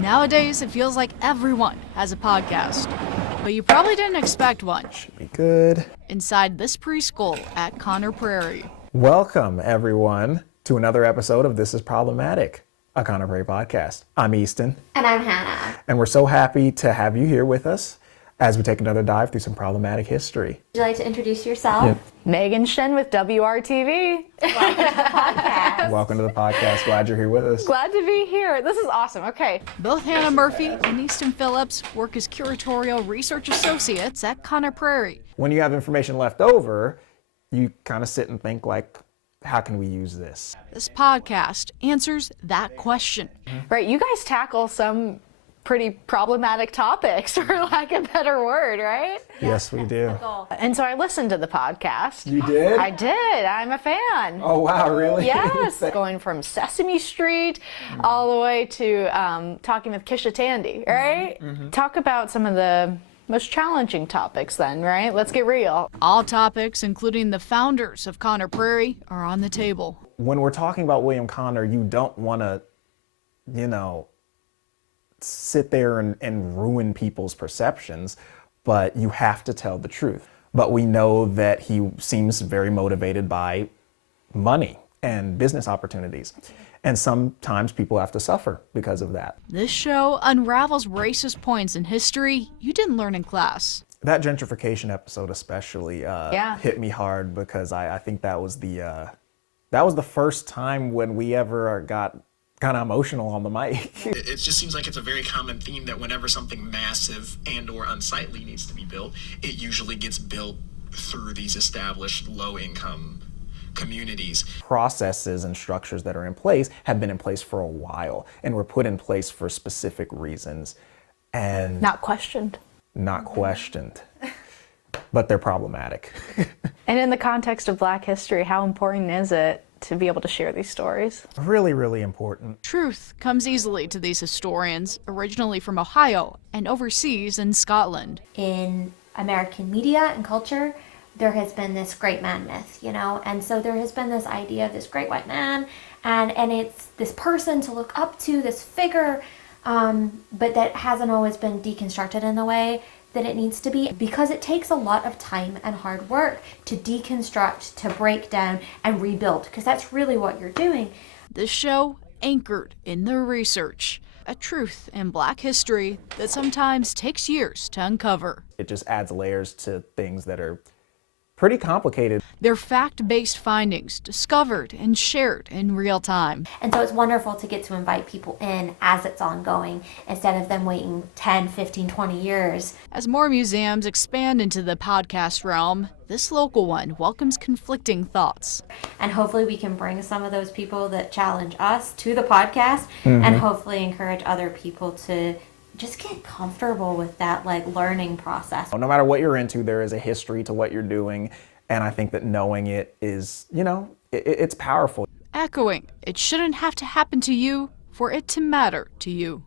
Nowadays, it feels like everyone has a podcast, but you probably didn't expect one. Should be good. Inside this preschool at Conner Prairie. Welcome, everyone, to another episode of This is Problematic, a Conner Prairie podcast. I'm Easton. And I'm Hannah. And we're so happy to have you here with us as we take another dive through some problematic history. Would you like to introduce yourself? Yep. Megan Shen with WRTV. Welcome to the podcast. Welcome to the podcast. Glad you're here with us. Glad to be here. This is awesome. Okay. Both Hannah Murphy and Easton Phillips work as curatorial research associates at Conner Prairie. When you have information left over, you kind of sit and think like, how can we use this? This podcast answers that question. Right, you guys tackle some pretty problematic topics, for lack of a better word, right? Yes, we do. And so I listened to the podcast. You did? I did. I'm a fan. Oh, wow, really? Yes. Going from Sesame Street all the way to talking with Kisha Tandy, right? Talk about some of the most challenging topics then, right? Let's get real. All topics, including the founders of Conner Prairie, are on the table. When we're talking about William Conner, you don't want to, sit there and ruin people's perceptions, but you have to tell the truth. But we know that he seems very motivated by money and business opportunities. And sometimes people have to suffer because of that. This show unravels racist points in history you didn't learn in class. That gentrification episode especially hit me hard because I think that was the first time when we ever got kind of emotional on the mic. It just seems like it's a very common theme that whenever something massive and or unsightly needs to be built, it usually gets built through these established low-income communities. Processes and structures that are in place have been in place for a while and were put in place for specific reasons and Not questioned. not questioned, but they're problematic. And in the context of Black history, how important is it to be able to share these stories? Really, really important. Truth comes easily to these historians, originally from Ohio and overseas in Scotland. In American media and culture, there has been this great man myth, and so there has been this idea of this great white man, and it's this person to look up to, this figure, but that hasn't always been deconstructed in the way that it needs to be, because it takes a lot of time and hard work to deconstruct, to break down, and rebuild, because that's really what you're doing. This show anchored in the research, a truth in Black history that sometimes takes years to uncover. It just adds layers to things that are pretty complicated. They're fact-based findings discovered and shared in real time. And so it's wonderful to get to invite people in as it's ongoing, instead of them waiting 10, 15, 20 years. As more museums expand into the podcast realm, this local one welcomes conflicting thoughts. And hopefully we can bring some of those people that challenge us to the podcast, and hopefully encourage other people to just get comfortable with that learning process. No matter what you're into, there is a history to what you're doing. And I think that knowing it is, it's powerful. Echoing, it shouldn't have to happen to you for it to matter to you.